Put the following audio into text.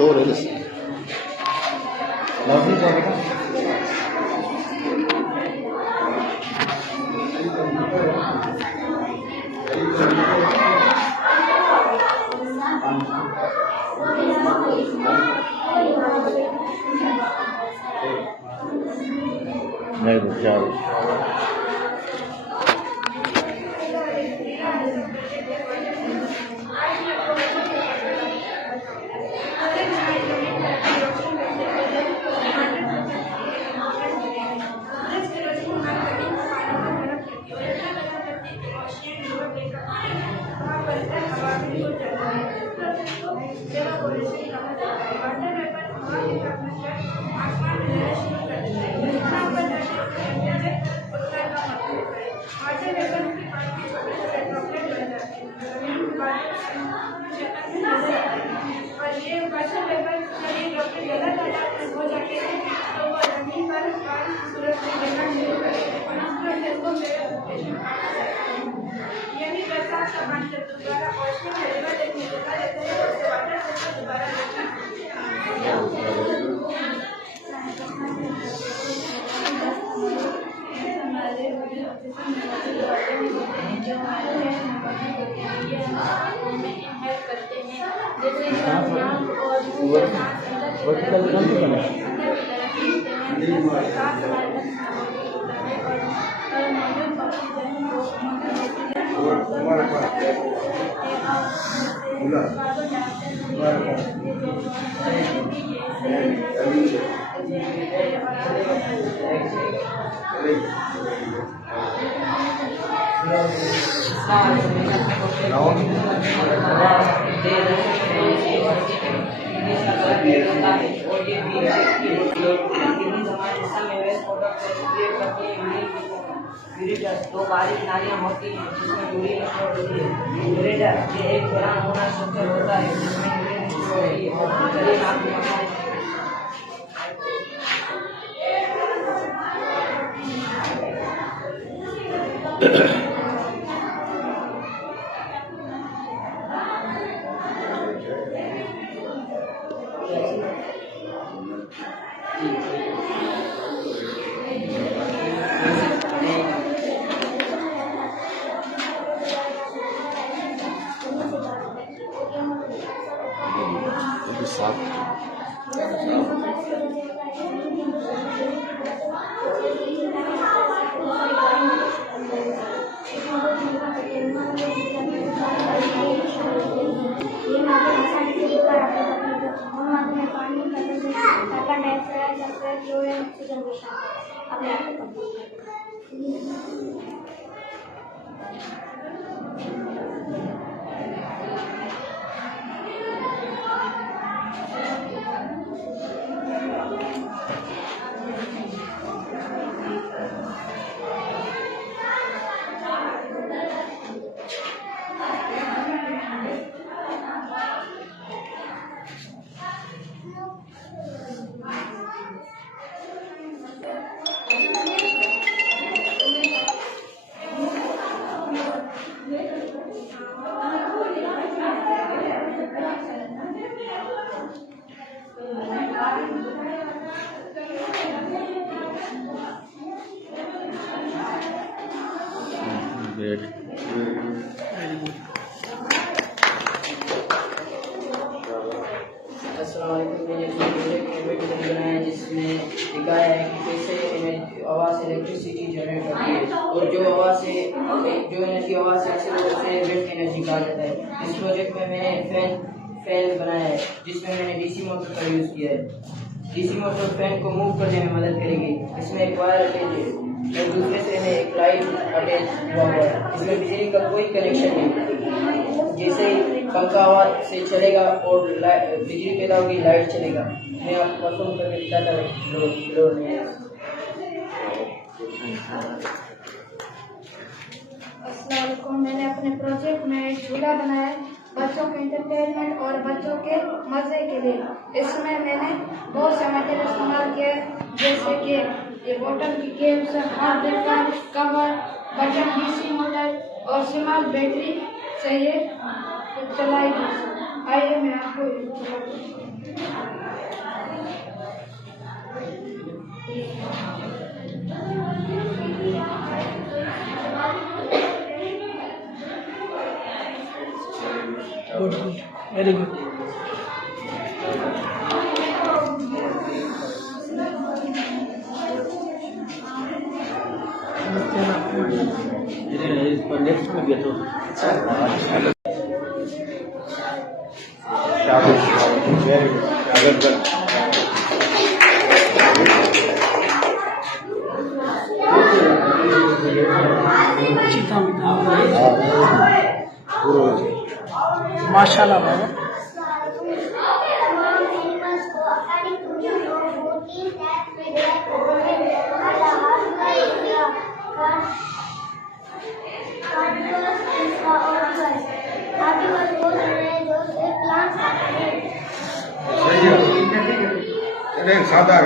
शोर है जैसे नहीं बच्चा दो बारीक नालियां होती हैं जिसमें यूरिन स्टोर होती है। यूरेटर ये एक दौरान होना स्ट्रक्चर होता है जिसमें यूरिन स्टोर होती है। चलिए मैं आपको बताऊं जिसमें दिखाया है कि कैसे आवाज़ इलेक्ट्रिसिटी जनरेट होती है और जो एनर्जी आवाज़ से अक्सर उसे वेव एनर्जी कहा जाता है। इस प्रोजेक्ट में मैंने फैन बनाया है जिसमें मैंने डीसी मोटर का यूज़ किया है। डीसी मोटर फैन को मूव करने में मदद करेगी। इसमें एक वायर अटैच है और दूसरे से में एक लाइट अटैच हुआ है। इसमें बिजली का कोई कनेक्शन नहीं। जैसे ही पंखा हवा से चलेगा और बिजली पैदा होगी, लाइट चलेगा। मैं आपको परफॉर्म करके दिखाता हूँ। अस्सलाम वालेकुम। मैंने अपने प्रोजेक्ट में एक झूला बनाया है बच्चों के एंटरटेनमेंट और बच्चों के मज़े के लिए। इसमें मैंने बहुत से मटेरियल इस्तेमाल किए जैसे कि ये बोतल की games, hard drive, cover, button, DC motor और स्मॉल बैटरी चाहिए तो चलाएगी। आइए मैं आपको गुड गुड वेरी गुड। इसको नेक्स्ट में गया तो चीता मिता माशाल्लाह बाबा। सादा